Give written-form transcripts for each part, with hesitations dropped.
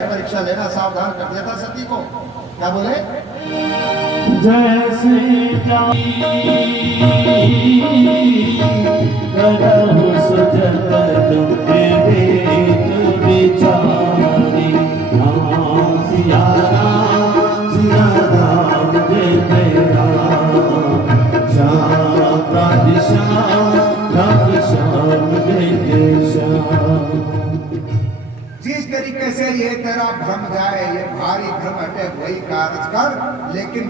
परीक्षा लेना सावधान कर दिया था सती को। क्या बोले? जैसे जिस तरीके से ये तेरा भ्रम जाए, ये भारी भ्रम हटे, वही कार्य कर, लेकिन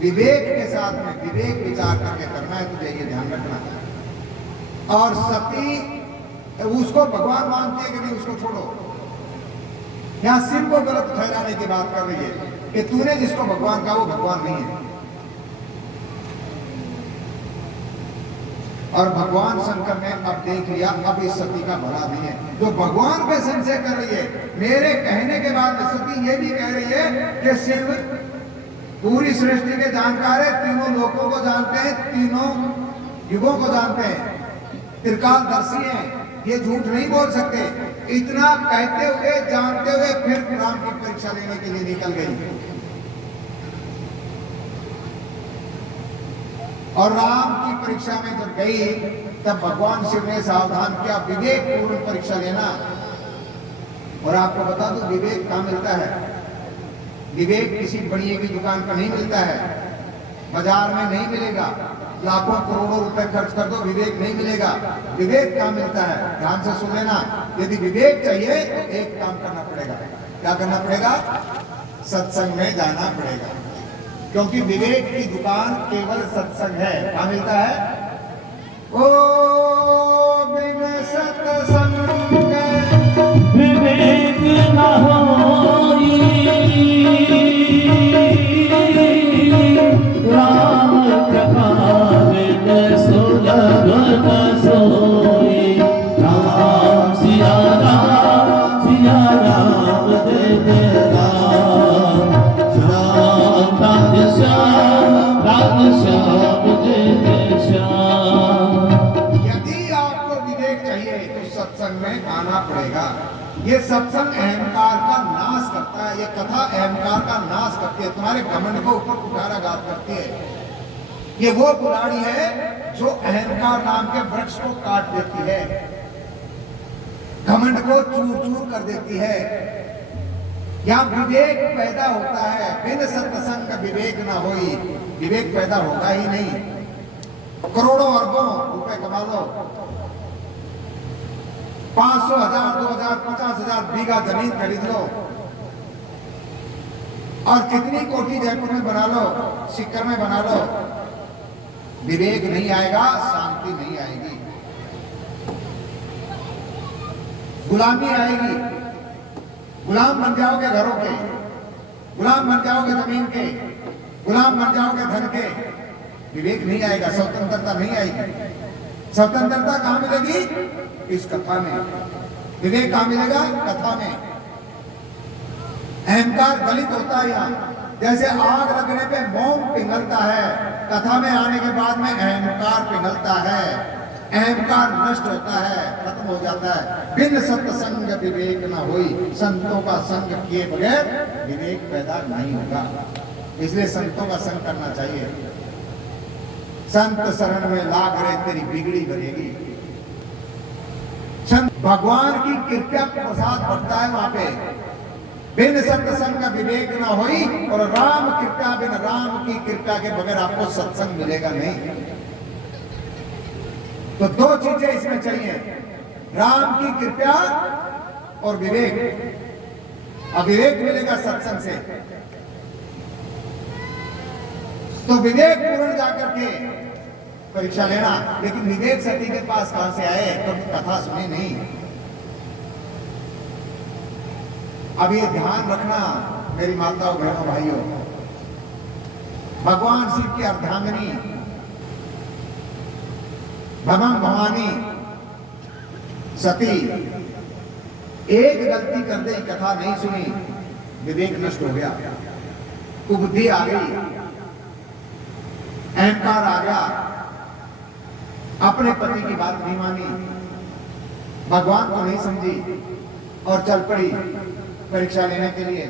विवेक के साथ में विवेक विचार करके करना है, तुझे ये ध्यान रखना है। और सती उसको भगवान मानती है कि नहीं, उसको छोड़ो। यहां शिव को गलत ठहराने की बात कर रही है कि तूने जिसको भगवान कहा वो भगवान नहीं है। और भगवान शंकर ने अब देख लिया, अब इस सती का भला नहीं है, जो भगवान पे संशय कर रही है। मेरे कहने के बाद सती ये भी कह रही है कि शिव पूरी सृष्टि के जानकार है, तीनों लोकों को जानते हैं, तीनों युगों को जानते हैं, त्रिकालदर्शी हैं, ये झूठ नहीं बोल सकते। इतना कहते हुए जानते हुए फिर राम की परीक्षा लेने के लिए निकल गई। और राम की परीक्षा में जब गई तब भगवान शिव ने सावधान किया, विवेक पूर्ण परीक्षा लेना। और आपको बता दूं, विवेक कहां मिलता है? विवेक किसी बढ़िया की दुकान पर नहीं मिलता है, बाजार में नहीं मिलेगा, लाखों करोड़ों रुपए खर्च कर दो, विवेक नहीं मिलेगा। विवेक कहां मिलता है? ध्यान से सुन लेना। यदि विवेक चाहिए तो एक काम करना पड़ेगा। क्या करना पड़ेगा? सत्संग में जाना पड़ेगा, क्योंकि विवेक की दुकान केवल सत्संग है। कहां मिलता है? ओ बिन सत्संग विवेक न होई, राम कृपा बिन सुलभ न सोई। राम सिया राम जय जय राम, श्याम राधे श्याम जय जय श्याम। यदि आपको विवेक चाहिए तो सत्संग में आना पड़ेगा। ये सत्संग अहंकार का नाश करता है, ये कथा अहंकार का नाश करती है, तुम्हारे घमंड को ऊपर कुठाराघात करती है। ये वो कुल्हाड़ी है जो अहंकार नाम के वृक्ष को काट देती है, घमंड को चूर चूर कर देती है। यहाँ विवेक पैदा होता है, बिन सत्संग विवेक ना होई। विवेक पैदा होगा ही नहीं। करोड़ों अरबों रुपए कमा लो, 500, 1000, 2000, 50,000 बीघा जमीन खरीद लो, और कितनी कोठी जयपुर में बना लो, सिक्कर में बना लो, विवेक नहीं आएगा, शांति नहीं आएगी, गुलामी आएगी। गुलाम बन जाओगे घरों के, गुलाम बन जाओगे जमीन के, गुलाम बन जाओगे धन के, विवेक नहीं आएगा, स्वतंत्रता नहीं आएगी। स्वतंत्रता कहां मिलेगी? इस कथा में। विवेक कहां मिलेगा? कथा में। अहंकार गलित होता है यहाँ, जैसे आग लगने पे मोम पिघलता है, कथा में आने के बाद में अहंकार पिघलता है, अहंकार नष्ट होता है, खत्म हो जाता है। बिन सत्संग विवेक न होई, संतों का संग किए बगैर विवेक पैदा नहीं होगा। इसलिए संतों का संग करना चाहिए। संत शरण में लाग रहे, तेरी बिगड़ी बनेगी। भगवान की कृपा प्रसाद बढ़ता है वहां पे। बिन सत्संग का विवेक ना होई, और राम कृपा, बिन राम की कृपा के बगैर आपको सत्संग मिलेगा नहीं। तो दो चीजें इसमें चाहिए, राम की कृपा और विवेक। अब विवेक मिलेगा सत्संग से, तो विवेक पूर्ण जाकर के परीक्षा लेना। लेकिन विवेक सती के पास कहां से आए? तो कथा सुनी नहीं। अब ये ध्यान रखना मेरी माताओं, बहनों, भाइयों, भगवान शिव की अर्धांगिनी भगवान भवानी सती एक गलती कर दे, कथा नहीं सुनी, विवेक नष्ट हो गया, बुद्धि आ गई, अहंकार आ गया, अपने पति की बात नहीं मानी, भगवान को नहीं समझी और चल पड़ी। परीक्षा लेने के लिए